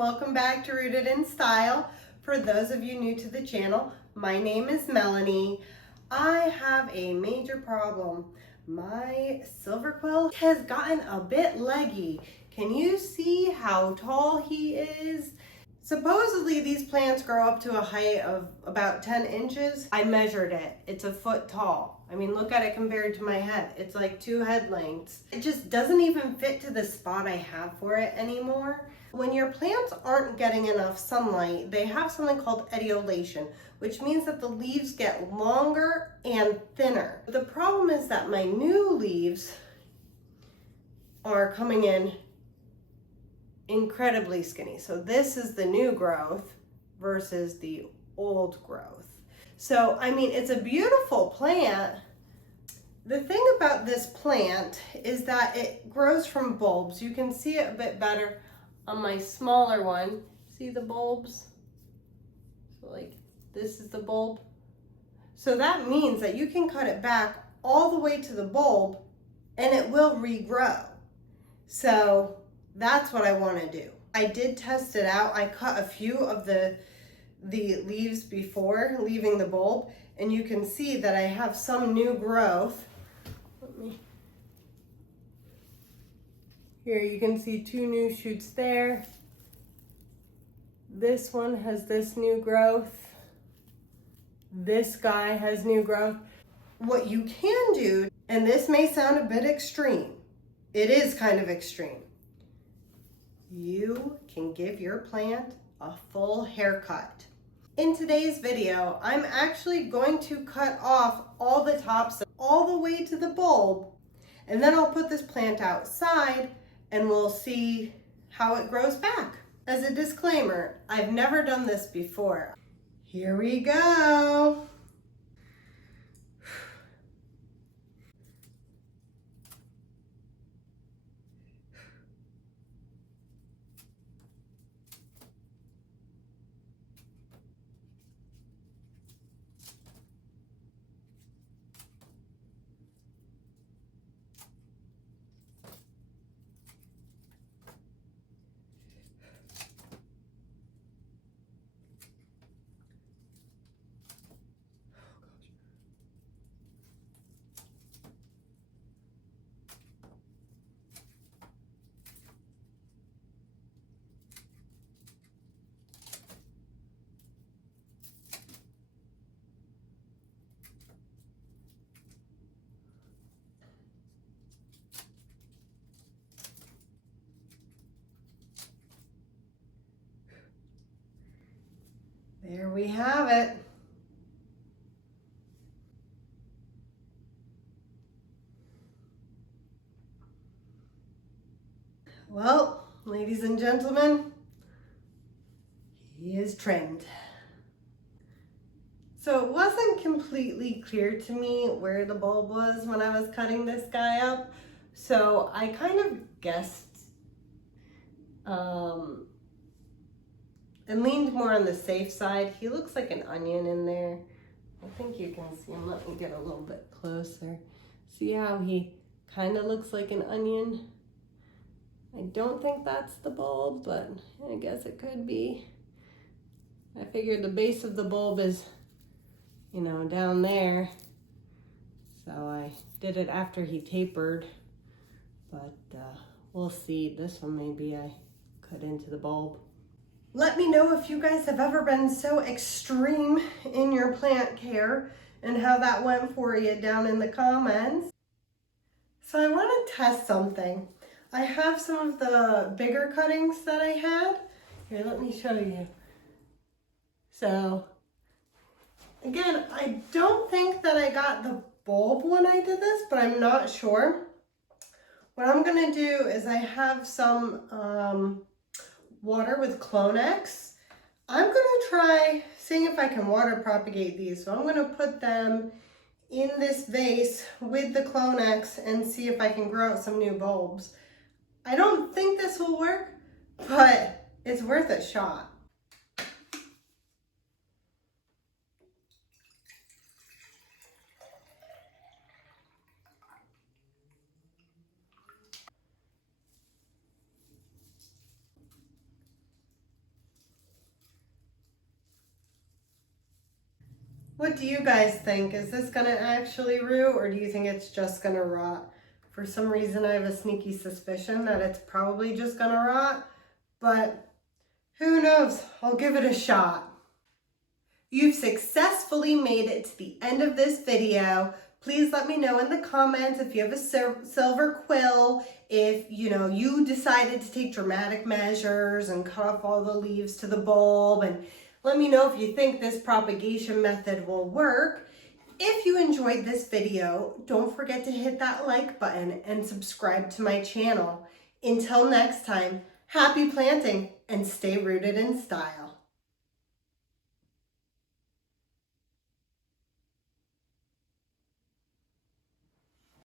welcome back to Rooted in Style. For those of you new to the channel, my name is Melanie. I have a major problem. My Silver Quill has gotten a bit leggy. Can you see how tall he is? Supposedly these plants grow up to a height of about 10 inches. I measured it. It's a foot tall. I mean, look at it compared to my head. It's like 2 head lengths. It just doesn't even fit to the spot I have for it anymore. When your plants aren't getting enough sunlight, they have something called etiolation, which means that the leaves get longer and thinner. The problem is that my new leaves are coming in incredibly skinny. So this is the new growth versus the old growth. So, I mean, it's a beautiful plant. The thing about this plant is that it grows from bulbs. You can see it a bit better on my smaller one. See the bulbs? So like this is the bulb. So that means that you can cut it back all the way to the bulb and it will regrow. So that's what I want to do. I did test it out. I cut a few of the leaves before leaving the bulb, and you can see that I have some new growth. Here you can see 2 new shoots there. This one has this new growth. This guy has new growth. What you can do, and this may sound a bit extreme, it is kind of extreme. You can give your plant a full haircut. In today's video, I'm actually going to cut off all the tops all the way to the bulb, and then I'll put this plant outside and we'll see how it grows back. As a disclaimer, I've never done this before. Here we go. There we have it. Well, ladies and gentlemen, he is trimmed. So it wasn't completely clear to me where the bulb was when I was cutting this guy up. So I kind of guessed and leaned more on the safe side. He looks like an onion in there. I think you can see him. Let me get a little bit closer. See how he kind of looks like an onion? I don't think that's the bulb, but I guess it could be. I figured the base of the bulb is, you know, down there. So I did it after he tapered, but we'll see. This one maybe I cut into the bulb. Let me know if you guys have ever been so extreme in your plant care and how that went for you down in the comments. So I want to test something. I have some of the bigger cuttings that I had. Here, let me show you. So again, I don't think that I got the bulb when I did this, but I'm not sure. What I'm gonna do is I have some water with Clonex. I'm gonna try seeing if I can water propagate these. So I'm gonna put them in this vase with the Clonex and see if I can grow out some new bulbs. I don't think this will work, but it's worth a shot. What do you guys think? Is this gonna actually root, or do you think it's just gonna rot? For some reason, I have a sneaky suspicion that it's probably just gonna rot, but who knows? I'll give it a shot. You've successfully made it to the end of this video. Please let me know in the comments if you have a silver quill, if you decided to take dramatic measures and cut off all the leaves to the bulb, and let me know if you think this propagation method will work. If you enjoyed this video, don't forget to hit that like button and subscribe to my channel. Until next time, happy planting and stay rooted in style.